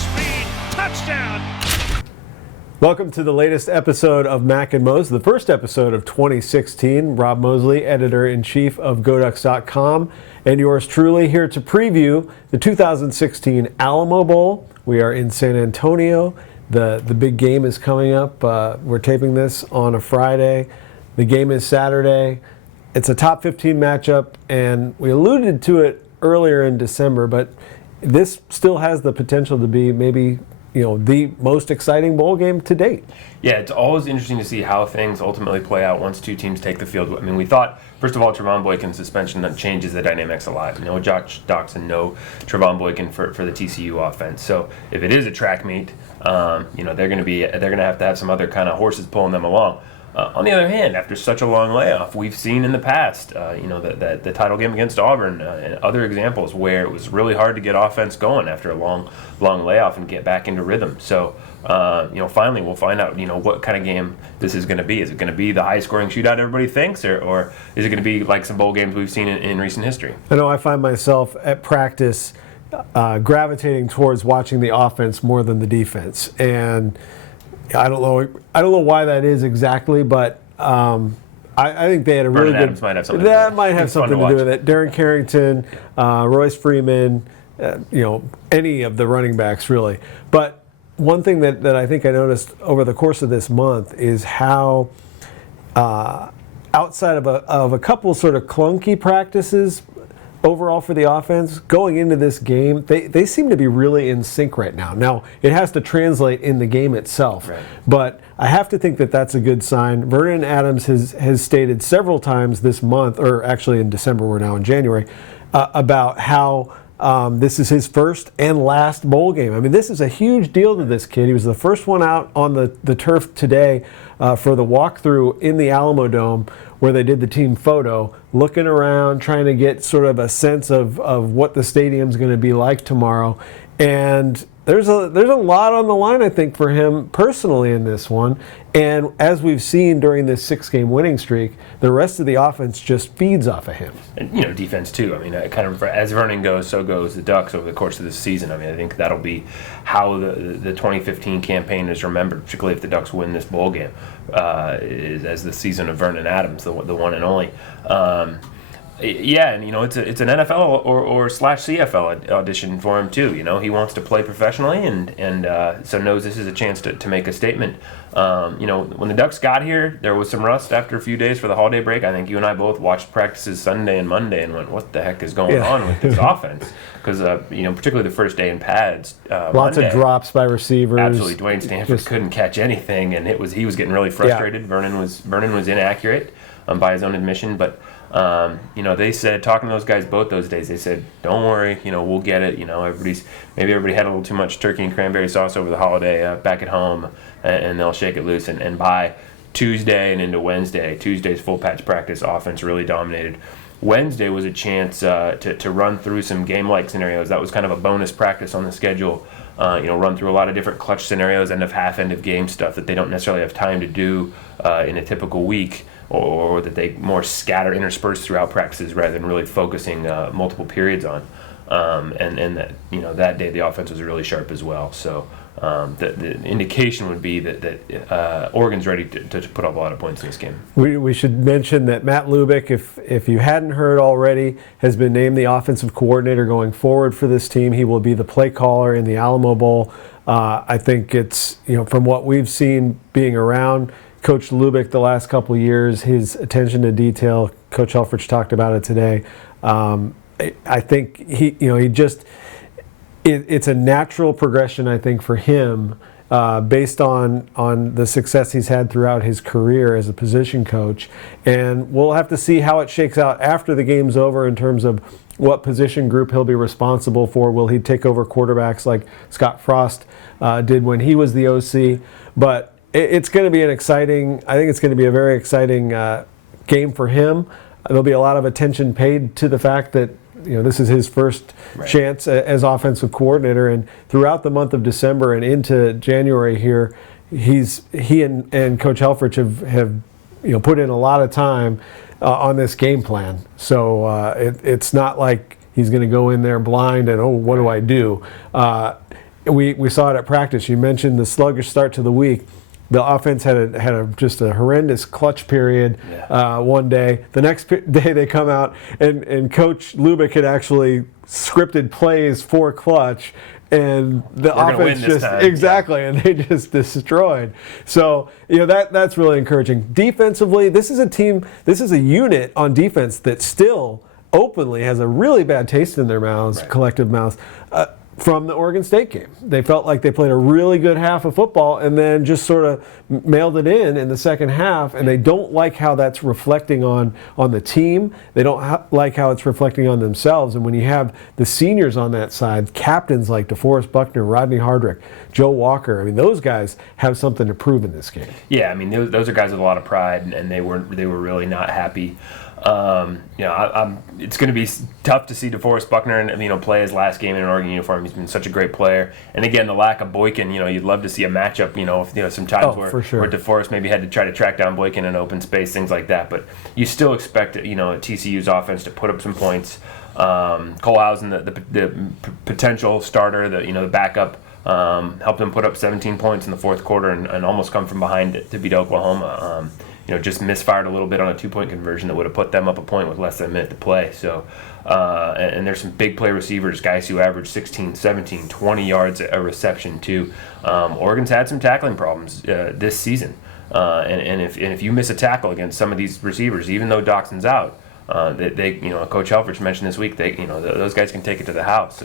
speed. Touchdown. Welcome to the latest episode of Mac and Mose, the first episode of 2016. Rob Mosley, editor-in-chief of GoDucks.com, and yours truly here to preview the 2016 Alamo Bowl. We are in San Antonio. The big game is coming up. We're taping this on a Friday. The game is Saturday. It's a top 15 matchup, and we alluded to it earlier in December, but this still has the potential to be maybe the most exciting bowl game to date. Yeah, it's always interesting to see how things ultimately play out once two teams take the field. I mean, we thought, first of all, Trevon Boykin's suspension changes the dynamics a lot. No Josh Doxson, no Trevon Boykin for the TCU offense. So if it is a track meet, they're going to have some other kind of horses pulling them along. On the other hand, after such a long layoff, we've seen in the past, the title game against Auburn and other examples where it was really hard to get offense going after a long layoff and get back into rhythm. So, finally we'll find out, what kind of game this is going to be. Is it going to be the high-scoring shootout everybody thinks, or is it going to be like some bowl games we've seen in recent history? I know I find myself at practice gravitating towards watching the offense more than the defense, and I don't know why that is exactly, but I think they had a really good. Might have something to do with it. Darren Carrington, Royce Freeman, any of the running backs really. But one thing that I think I noticed over the course of this month is how outside of a couple sort of clunky practices overall for the offense, going into this game, they seem to be really in sync right now. Now, it has to translate in the game itself, right, but I have to think that that's a good sign. Vernon Adams has stated several times this month, or actually in December, we're now in January, about how this is his first and last bowl game. I mean, this is a huge deal to this kid. He was the first one out on the turf today for the walkthrough in the Alamo Dome, where they did the team photo, looking around, trying to get sort of a sense of what the stadium's going to be like tomorrow. And there's a lot on the line, I think, for him personally in this one. And as we've seen during this 6-game winning streak, the rest of the offense just feeds off of him. And, defense, too. I mean, kind of as Vernon goes, so goes the Ducks over the course of this season. I mean, I think that'll be how the 2015 campaign is remembered, particularly if the Ducks win this bowl game, is as the season of Vernon Adams, the one and only. Yeah, and it's an NFL or /CFL audition for him too. He wants to play professionally, and so knows this is a chance to make a statement. When the Ducks got here, there was some rust after a few days for the holiday break. I think you and I both watched practices Sunday and Monday and went, "What the heck is going on with this offense?" Because particularly the first day in pads, lots Monday, of drops by receivers. Absolutely, Dwayne Stanford couldn't catch anything, and he was getting really frustrated. Yeah. Vernon was inaccurate by his own admission, but. They said, talking to those guys both those days, they said, don't worry, we'll get it. Everybody had a little too much turkey and cranberry sauce over the holiday back at home, and they'll shake it loose. And by Tuesday and into Wednesday, Tuesday's full patch practice, offense really dominated. Wednesday was a chance to run through some game-like scenarios. That was kind of a bonus practice on the schedule. Run through a lot of different clutch scenarios, end of half, end of game stuff that they don't necessarily have time to do in a typical week, or that they more scatter, intersperse throughout practices rather than really focusing multiple periods on. And that that day the offense was really sharp as well. So the indication would be that Oregon's ready to put up a lot of points in this game. We should mention that Matt Lubick, if you hadn't heard already, has been named the offensive coordinator going forward for this team. He will be the play caller in the Alamo Bowl. I think it's, from what we've seen being around Coach Lubick the last couple of years, his attention to detail, Coach Helfrich talked about it today. I think it's a natural progression, I think, for him based on the success he's had throughout his career as a position coach. And we'll have to see how it shakes out after the game's over in terms of what position group he'll be responsible for. Will he take over quarterbacks like Scott Frost did when he was the OC? But it's going to be I think it's going to be a very exciting game for him. There'll be a lot of attention paid to the fact that this is his first chance as offensive coordinator, and throughout the month of December and into January here, he and Coach Helfrich have put in a lot of time on this game plan. So it's not like he's going to go in there blind and what do I do? we saw it at practice. You mentioned the sluggish start to the week. The offense had just a horrendous clutch period one day. The next day they come out and Coach Lubick had actually scripted plays for clutch, and the offense just exactly, and they just destroyed. So that's really encouraging. Defensively, this is a unit on defense that still openly has a really bad taste in their mouths, collective mouths. From the Oregon State game. They felt like they played a really good half of football and then just sort of mailed it in the second half, and they don't like how that's reflecting on the team. They don't like how it's reflecting on themselves. And when you have the seniors on that side, captains like DeForest Buckner, Rodney Hardrick, Joe Walker, I mean, those guys have something to prove in this game. Yeah, I mean, those are guys with a lot of pride, and they were really not happy. It's going to be tough to see DeForest Buckner play his last game in an Oregon uniform. He's been such a great player, and again, the lack of Boykin. You'd love to see a matchup. Some times where DeForest maybe had to try to track down Boykin in open space, things like that. But you still expect TCU's offense to put up some points. Colehausen, the potential starter, the backup, helped them put up 17 points in the fourth quarter and almost come from behind to beat Oklahoma. Just misfired a little bit on a 2-point conversion that would have put them up a point with less than a minute to play. So, and there's some big play receivers, guys who average 16, 17, 20 yards a reception too. Oregon's had some tackling problems this season, and if you miss a tackle against some of these receivers, even though Doxson's out, they Coach Helfrich mentioned this week, those guys can take it to the house.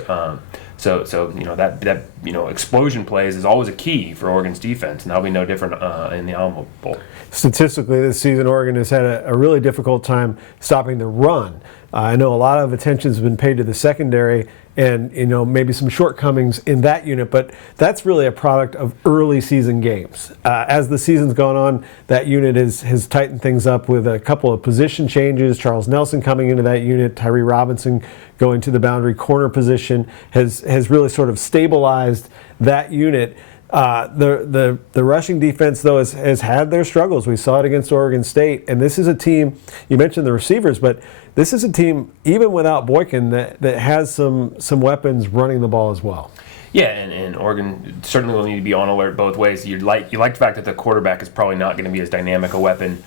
So that explosion plays is always a key for Oregon's defense, and that'll be no different in the Alamo Bowl. Statistically, this season, Oregon has had a really difficult time stopping the run. I know a lot of attention has been paid to the secondary and maybe some shortcomings in that unit, but that's really a product of early season games. As the season's gone on, that unit has tightened things up with a couple of position changes. Charles Nelson coming into that unit, Tyree Robinson going to the boundary corner position has really sort of stabilized that unit. The rushing defense, though, has had their struggles. We saw it against Oregon State, and this is a team, you mentioned the receivers, but this is a team, even without Boykin, that has some weapons running the ball as well. Yeah, and Oregon certainly will need to be on alert both ways. You like the fact that the quarterback is probably not going to be as dynamic a weapon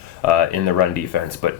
in the run defense. But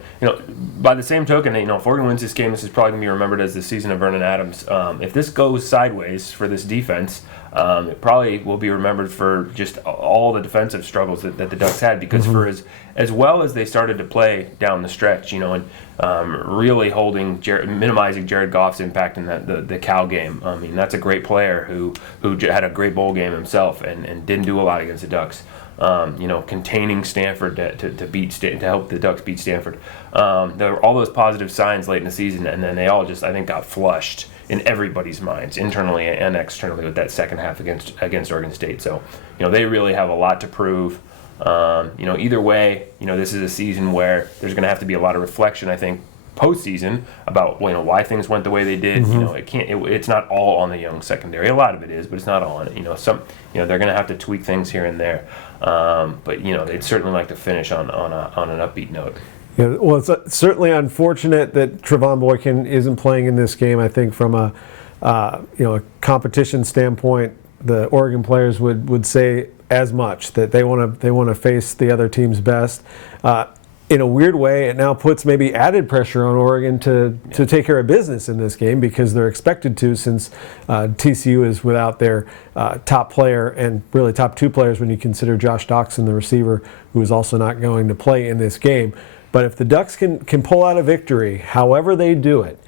by the same token, if Oregon wins this game, this is probably going to be remembered as the season of Vernon Adams. If this goes sideways for this defense, it probably will be remembered for just all the defensive struggles that the Ducks had. Because for as well as they started to play down the stretch, and really minimizing Jared Goff's impact in the Cal game. I mean, that's a great player who had a great bowl game himself and didn't do a lot against the Ducks. Containing Stanford to help the Ducks beat Stanford. There were all those positive signs late in the season, and then they all just, I think, got flushed in everybody's minds, internally and externally, with that second half against Oregon State. So, they really have a lot to prove. Either way, this is a season where there's going to have to be a lot of reflection, I think, postseason about why things went the way they did. It's not all on the young secondary. A lot of it is, but it's not all on it. They're going to have to tweak things here and there. But they'd certainly like to finish on an upbeat note. Yeah, well, it's certainly unfortunate that Trevon Boykin isn't playing in this game. I think from a competition standpoint, the Oregon players would say as much, that they want to face the other team's best. In a weird way, it now puts maybe added pressure on Oregon to take care of business in this game, because they're expected to, since TCU is without their top player, and really top two players when you consider Josh Doxson, the receiver, who is also not going to play in this game. But if the Ducks can pull out a victory, however they do it,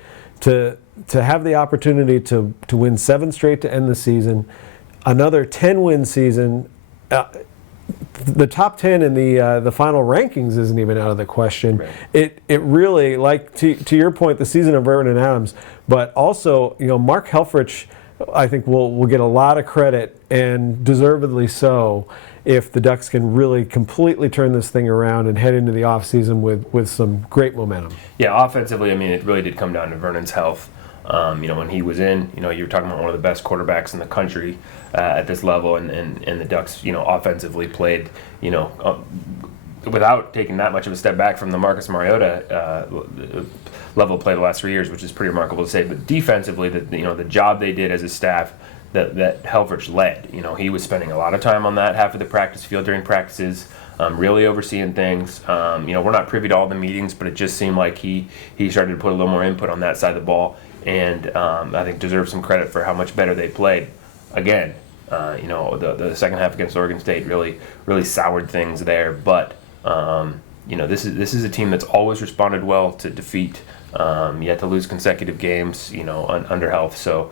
to have the opportunity to win 7 straight to end the season, another 10-win season. The top 10 in the final rankings isn't even out of the question. Right. It really, like to your point, the season of Vernon Adams, but also Mark Helfrich, I think will get a lot of credit, and deservedly so, if the Ducks can really completely turn this thing around and head into the offseason with some great momentum. Yeah, offensively, I mean, it really did come down to Vernon's health. When he was in, you're talking about one of the best quarterbacks in the country at this level, and the Ducks, offensively played, without taking that much of a step back from the Marcus Mariota level of play the last 3 years, which is pretty remarkable to say. But defensively, the job they did as a staff, that Helfrich led. You know, he was spending a lot of time on that half of the practice field during practices, really overseeing things. You know, we're not privy to all the meetings, but it just seemed like he started to put a little more input on that side of the ball, and I think deserves some credit for how much better they played. Again, you know, the second half against Oregon State really soured things there, but you know, this is a team that's always responded well to defeat. Yet to lose consecutive games, you know, under Health. So,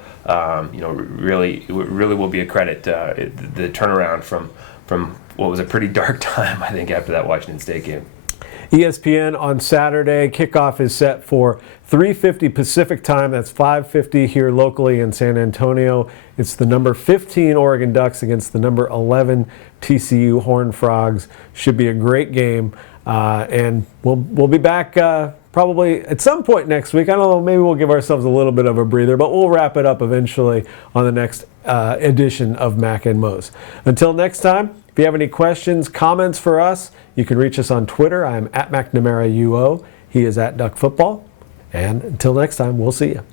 you know, really will be a credit, the turnaround from what was a pretty dark time, I think, after that Washington State game. ESPN on Saturday. Kickoff is set for 3:50 Pacific time. That's 5:50 here locally in San Antonio. It's the number 15 Oregon Ducks against the number 11 TCU Horned Frogs. Should be a great game. And we'll be back probably at some point next week. I don't know, maybe we'll give ourselves a little bit of a breather, but we'll wrap it up eventually on the next edition of Mac and Mose. Until next time, if you have any questions, comments for us, you can reach us on Twitter. I'm at McNamara UO. He is at Duck Football. And until next time, we'll see you.